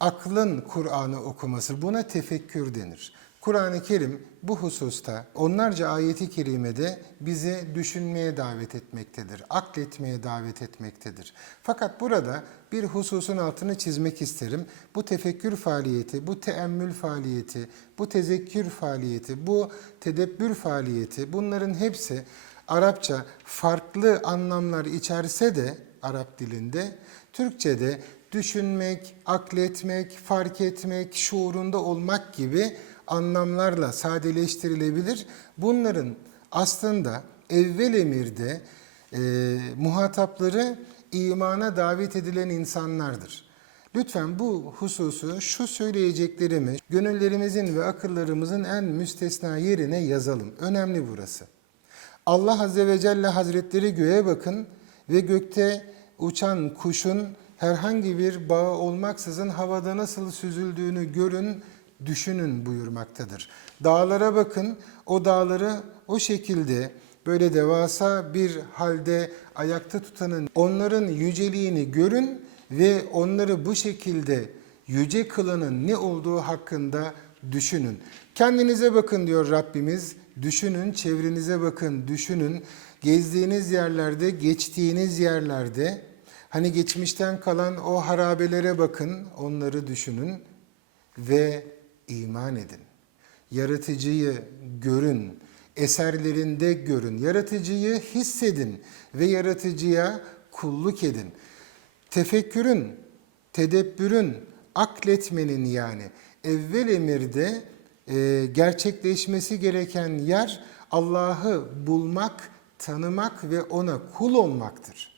aklın Kur'an'ı okuması buna tefekkür denir. Kur'an-ı Kerim bu hususta onlarca ayeti kerimede bizi düşünmeye davet etmektedir, akletmeye davet etmektedir. Fakat burada bir hususun altını çizmek isterim. Bu tefekkür faaliyeti, bu teemmül faaliyeti, bu tezekkür faaliyeti, bu tedebbür faaliyeti bunların hepsi Arapça farklı anlamlar içerse de Arap dilinde Türkçe'de düşünmek, akletmek, fark etmek, şuurunda olmak gibi anlamlarla sadeleştirilebilir. Bunların aslında evvel emirde e, muhatapları imana davet edilen insanlardır. Lütfen bu hususu şu söyleyeceklerimi gönüllerimizin ve akıllarımızın en müstesna yerine yazalım. Önemli burası. Allah Azze ve Celle Hazretleri göğe bakın ve gökte uçan kuşun herhangi bir bağı olmaksızın havada nasıl süzüldüğünü görün, düşünün buyurmaktadır. Dağlara bakın, o dağları o şekilde böyle devasa bir halde ayakta tutanın onların yüceliğini görün ve onları bu şekilde yüce kılanın ne olduğu hakkında düşünün. Kendinize bakın diyor Rabbimiz. Düşünün, çevrenize bakın, düşünün. Gezdiğiniz yerlerde, geçtiğiniz yerlerde hani geçmişten kalan o harabelere bakın, onları düşünün ve iman edin. Yaratıcıyı görün, eserlerinde görün. Yaratıcıyı hissedin ve yaratıcıya kulluk edin. Tefekkürün, tedebbürün, akletmenin yani evvel emirde e, gerçekleşmesi gereken yer Allah'ı bulmak, tanımak ve ona kul olmaktır.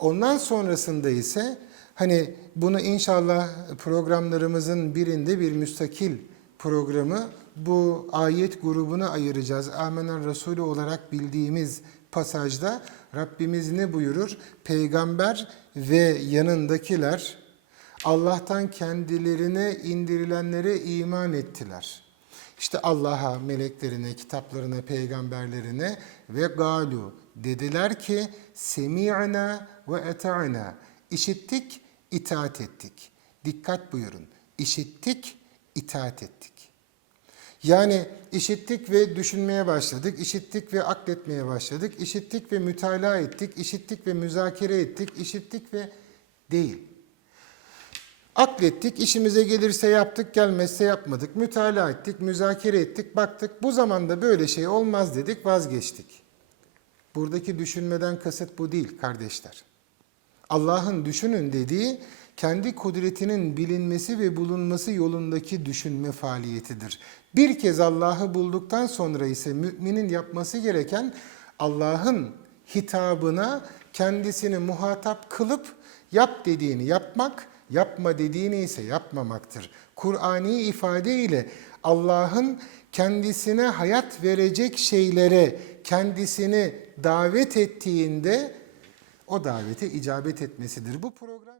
Ondan sonrasında ise hani bunu inşallah programlarımızın birinde bir müstakil programı bu ayet grubuna ayıracağız. Amener Resulü olarak bildiğimiz pasajda Rabbimiz ne buyurur? Peygamber ve yanındakiler Allah'tan kendilerine indirilenlere iman ettiler. İşte Allah'a, meleklerine, kitaplarına, peygamberlerine ve galu dediler ki semi'na ve eta'na. İşittik, itaat ettik. Dikkat buyurun. İşittik, itaat ettik. Yani işittik ve düşünmeye başladık, işittik ve akletmeye başladık, işittik ve mütalaa ettik, işittik ve müzakere ettik, işittik ve değil. Aklettik, işimize gelirse yaptık, gelmezse yapmadık. Mütalaa ettik, müzakere ettik, baktık. Bu zamanda böyle şey olmaz dedik, vazgeçtik. Buradaki düşünmeden kasıt bu değil kardeşler. Allah'ın düşünün dediği kendi kudretinin bilinmesi ve bulunması yolundaki düşünme faaliyetidir. Bir kez Allah'ı bulduktan sonra ise müminin yapması gereken Allah'ın hitabına kendisini muhatap kılıp yap dediğini yapmak, yapma dediğini ise yapmamaktır. Kur'ani ifade ile Allah'ın kendisine hayat verecek şeylere kendisini davet ettiğinde o davete icabet etmesidir. Bu program